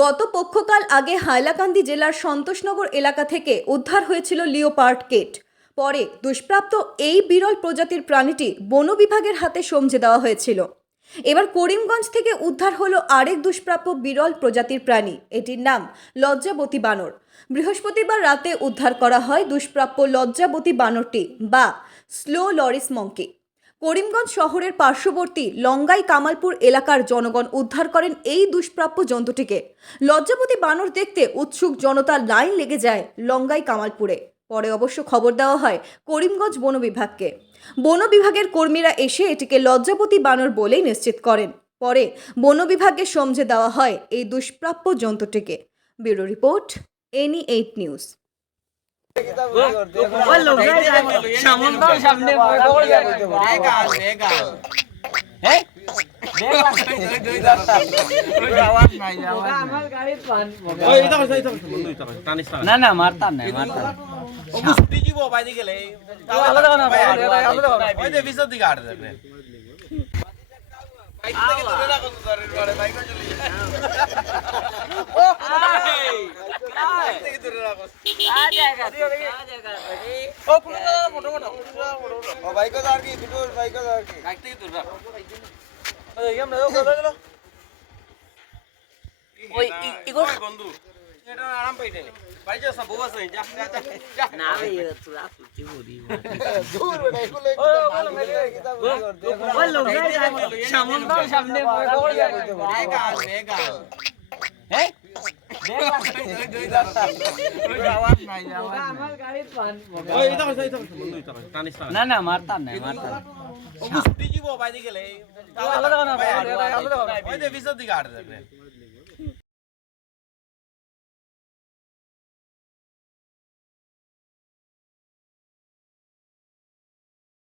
গত পক্ষকাল আগে হাইলাকান্দি জেলার সন্তোষনগর এলাকা থেকে উদ্ধার হয়েছিল লিওপার্ড কেট। পরে দুষ্প্রাপ্ত এই বিরল প্রজাতির প্রাণীটি বন বিভাগের হাতে সমঝে দেওয়া হয়েছিল। এবার করিমগঞ্জ থেকে উদ্ধার হলো আরেক দুষ্প্রাপ্য বিরল প্রজাতির প্রাণী। এটির নাম লজ্জাবতী বানর। বৃহস্পতিবার রাতে উদ্ধার করা হয় দুষ্প্রাপ্য লজ্জাবতী বানরটি বা স্লো লরিস মঙ্কি করিমগঞ্জ শহরের পার্শ্ববর্তী লঙ্গাই কামালপুর এলাকার জনগণ উদ্ধার করেন এই দুষ্প্রাপ্য জন্তুটিকে। লজ্জাপতি বানর দেখতে উৎসুক জনতার লাইন লেগে যায় লঙ্গাই কামালপুরে। পরে অবশ্য খবর দেওয়া হয় করিমগঞ্জ বন বিভাগকে। বন বিভাগের কর্মীরা এসে এটিকে লজ্জাপতি বানর বলেই নিশ্চিত করেন। পরে বন বিভাগকে সমঝে দেওয়া হয় এই দুষ্প্রাপ্য জন্তুটিকে। Bureau report, any eight news. না না মারতাম না মারতাম ছুটি যাব বাইরে গেলে আলাদা দিকে আট যাবে বাইক থেকে ধরে রাখো বাইক চলে যায় বাইক থেকে ধরে রাখো ও পুরো মোটো মোটো ও বাইক আর কি দুটো বাইক আর কি বাইক থেকে ধরে রাখো এই আমরা ও গেল গেল ওই ইগো বন্ধু এটা আরাম বাড়ি যা সব বউ আছে যা যা না ভাই তোরা ফুটি বুড়ি দূর বেটা এগুলো ওই লোক সামনের সামনে legal, legal. আমার না না মারতাম না মারতাম। ও ছুটি যাব বাইরে গেলে। আলাদা না, আলাদা না। ওই যে বিশদ দিকে আড় যাবে।